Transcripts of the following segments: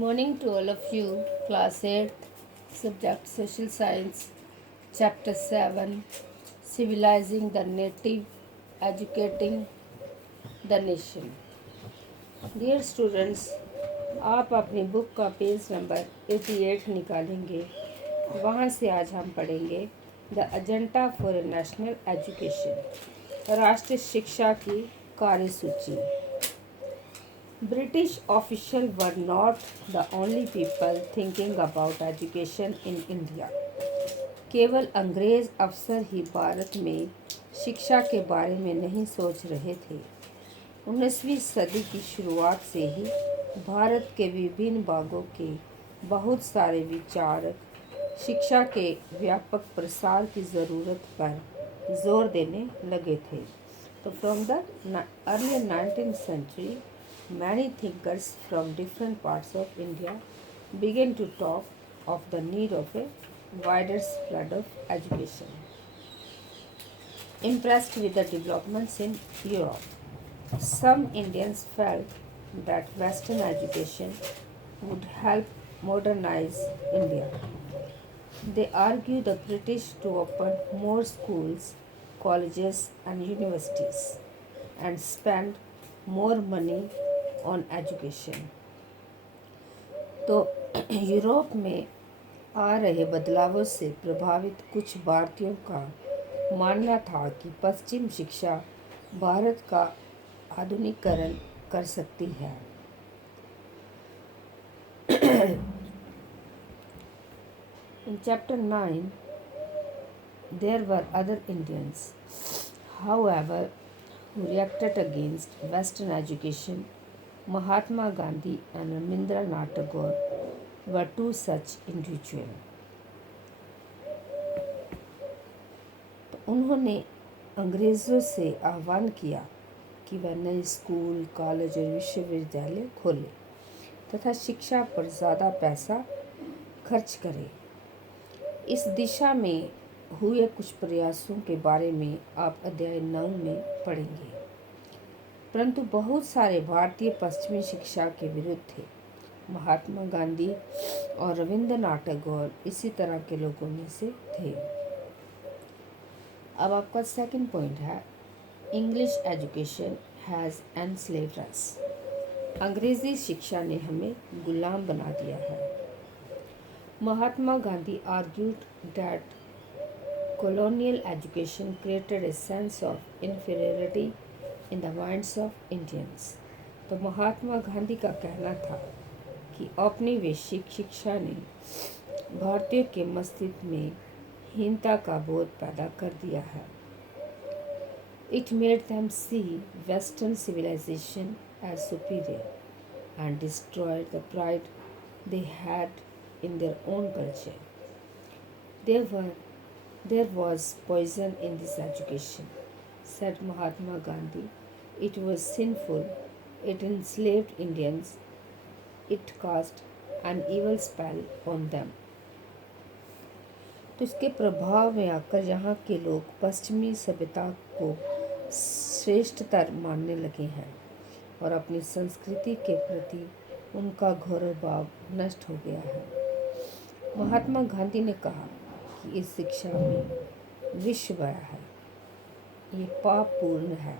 Morning to all of you. Class 8, subject Social Science, Chapter 7, Civilizing the Native, Educating the Nation. Dear students, आप अपनी book का page number 88 निकालेंगे। वहाँ से आज हम पढ़ेंगे the agenda for national education, राष्ट्रीय शिक्षा की कार्यसूची। British officials were not the only people thinking about education in India. केवल अंग्रेज अफसर ही भारत में शिक्षा के बारे में नहीं सोच रहे थे। 19वीं सदी की शुरुआत से ही भारत के विभिन्न भागों के बहुत सारे विचारक शिक्षा के व्यापक प्रसार की ज़रूरत पर जोर देने लगे थे। तो from the early 19th century, many thinkers from different parts of India began to talk of the need of a wider spread of education. Impressed with the developments in Europe, some Indians felt that Western education would help modernize India. They argued the British to open more schools, colleges, and universities and spend more money on education. तो Europe में आ रहे बदलावों से प्रभावित कुछ भारतीयों का मानना था कि पश्चिम शिक्षा भारत का आधुनिकीकरण कर सकती है। In chapter 9, there were other Indians, however, who reacted against Western education. Mahatma Gandhi and Rabindranath Tagore were two such individuals. तो उन्होंने अंग्रेज़ों से आह्वान किया कि वह नए स्कूल, कॉलेज और विश्वविद्यालय खोले तथा शिक्षा पर ज़्यादा पैसा खर्च करे। इस दिशा में हुए कुछ प्रयासों के बारे में आप अध्याय 9 में पढ़ेंगे। परंतु बहुत सारे भारतीय पश्चिमी शिक्षा के विरुद्ध थे। महात्मा गांधी और रविंद्रनाथ टैगोर इसी तरह के लोगों में से थे। अब आपका सेकंड पॉइंट है, English education has enslaved us. अंग्रेजी शिक्षा ने हमें गुलाम बना दिया है। Mahatma Gandhi argued that colonial education created a sense of inferiority in the minds of Indians. तो महात्मा गांधी का कहना था कि औपनिवेशिक शिक्षा ने भारतीयों के मस्तिष्क में हीनता का बोध पैदा कर दिया है। It made them see Western civilization as superior and destroyed the pride they had in their own culture. There was poison in this education, said Mahatma Gandhi. It was sinful. It enslaved Indians. It cast an evil spell on them. तो इसके प्रभाव में आकर यहाँ के लोग पश्चिमी सभ्यता को श्रेष्ठतर मानने लगे हैं और अपनी संस्कृति के प्रति उनका गौरव भाव नष्ट हो गया है। महात्मा गांधी ने कहा कि इस शिक्षा में विष भरा है, ये पापपूर्ण है,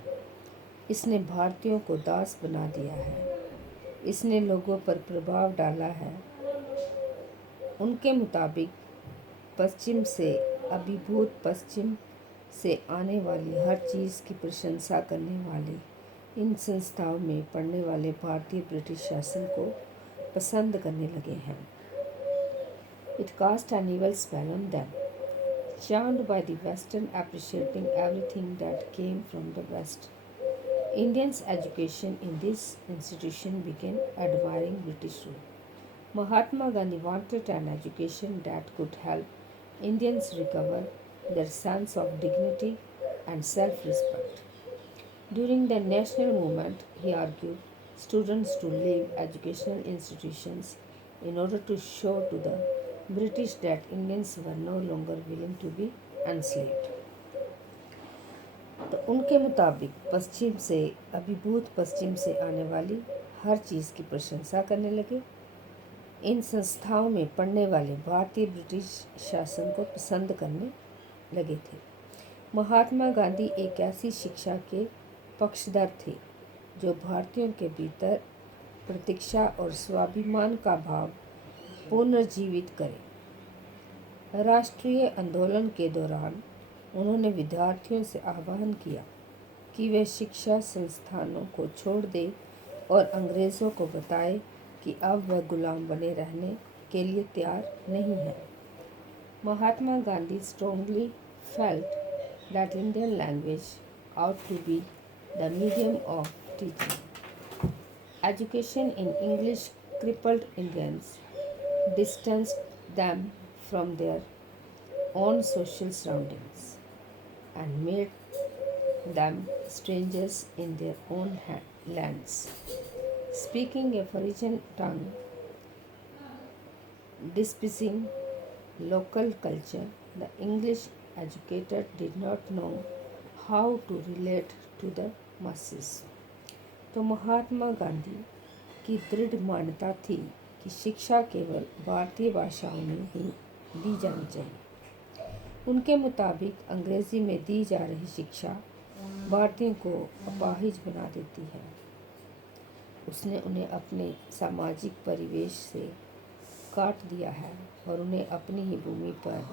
इसने भारतीयों को दास बना दिया है, इसने लोगों पर प्रभाव डाला है। उनके मुताबिक पश्चिम से अभिभूत पश्चिम से आने वाली हर चीज़ की प्रशंसा करने वाले इन संस्थाओं में पढ़ने वाले भारतीय ब्रिटिश शासन को पसंद करने लगे हैं। It cast an evil spell on them, charmed by the Western appreciating everything that came from the West. Indians' education in this institution began admiring British rule. Mahatma Gandhi wanted an education that could help Indians recover their sense of dignity and self-respect. During the national movement, he argued students to leave educational institutions in order to show to the British that Indians were no longer willing to be enslaved. तो उनके मुताबिक पश्चिम से अभिभूत पश्चिम से आने वाली हर चीज़ की प्रशंसा करने लगे इन संस्थाओं में पढ़ने वाले भारतीय ब्रिटिश शासन को पसंद करने लगे थे। महात्मा गांधी एक ऐसी शिक्षा के पक्षधर थे जो भारतीयों के भीतर प्रतीक्षा और स्वाभिमान का भाव पुनर्जीवित करे। राष्ट्रीय आंदोलन के दौरान उन्होंने विद्यार्थियों से आह्वान किया कि वे शिक्षा संस्थानों को छोड़ दें और अंग्रेज़ों को बताएं कि अब वह गुलाम बने रहने के लिए तैयार नहीं है। Mahatma Gandhi strongly felt that Indian language ought to be the medium of teaching. Education in English crippled Indians, distanced them from their own social surroundings, and made them strangers in their own lands. Speaking a foreign tongue, despising local culture, the English educated did not know how to relate to the masses. तो महात्मा गांधी की दृढ़ मान्यता थी कि शिक्षा केवल भारतीय भाषाओं में ही दी जानी चाहिए। उनके मुताबिक अंग्रेजी में दी जा रही शिक्षा भारतीयों को अपाहिज बना देती है। उसने उन्हें अपने सामाजिक परिवेश से काट दिया है और उन्हें अपनी ही भूमि पर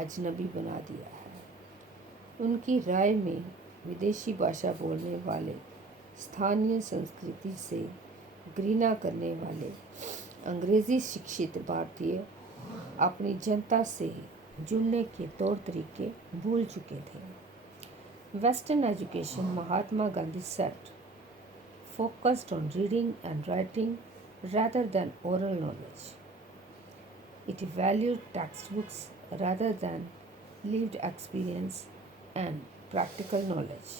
अजनबी बना दिया है। उनकी राय में विदेशी भाषा बोलने वाले, स्थानीय संस्कृति से घृणा करने वाले अंग्रेजी शिक्षित भारतीय अपनी जनता से जुड़ने के तौर तरीके भूल चुके थे। Western education, Mahatma Gandhi set, focused on reading and writing rather than oral knowledge. It valued textbooks rather than lived experience and practical knowledge.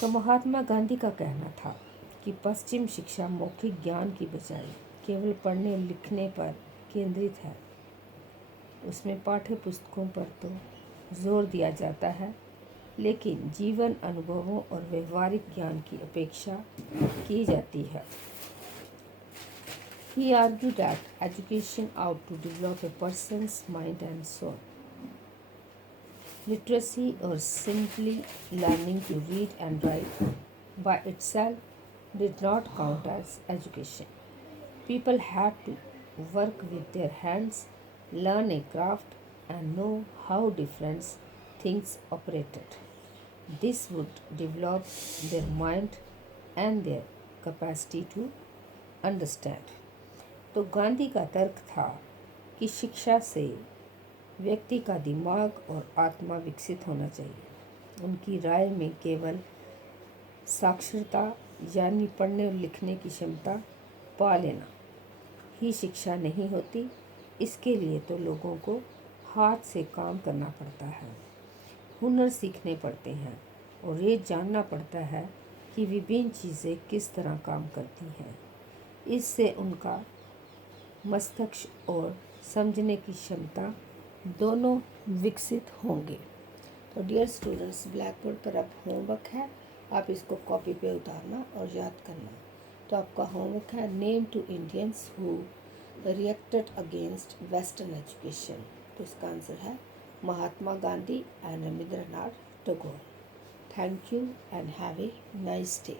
तो महात्मा गांधी का कहना था कि पश्चिम शिक्षा मौखिक ज्ञान की बजाय केवल पढ़ने लिखने पर केंद्रित है। उसमें पाठ्य पुस्तकों पर तो जोर दिया जाता है, लेकिन जीवन अनुभवों और व्यवहारिक ज्ञान की अपेक्षा की जाती है। He argued that education ought to develop a person's mind and soul. Literacy, or simply learning to read and write by itself, did not count as education. People had to work with their hands, learn a craft, and know how different things operated. This would develop their mind and their capacity to understand. तो गांधी का तर्क था कि शिक्षा से व्यक्ति का दिमाग और आत्मा विकसित होना चाहिए। उनकी राय में केवल साक्षरता यानी पढ़ने और लिखने की क्षमता पा लेना ही शिक्षा नहीं होती। इसके लिए तो लोगों को हाथ से काम करना पड़ता है, हुनर सीखने पड़ते हैं और ये जानना पड़ता है कि विभिन्न चीज़ें किस तरह काम करती हैं। इससे उनका मस्तिष्क और समझने की क्षमता दोनों विकसित होंगे। तो डियर स्टूडेंट्स, ब्लैक बोर्ड पर अब होमवर्क है, आप इसको कॉपी पे उतारना और याद करना। तो आपका होमवर्क है name two Indians who reacted against western education. तो इसका आंसर है Mahatma Gandhi and Rabindranath Tagore. Thank you and have a nice day.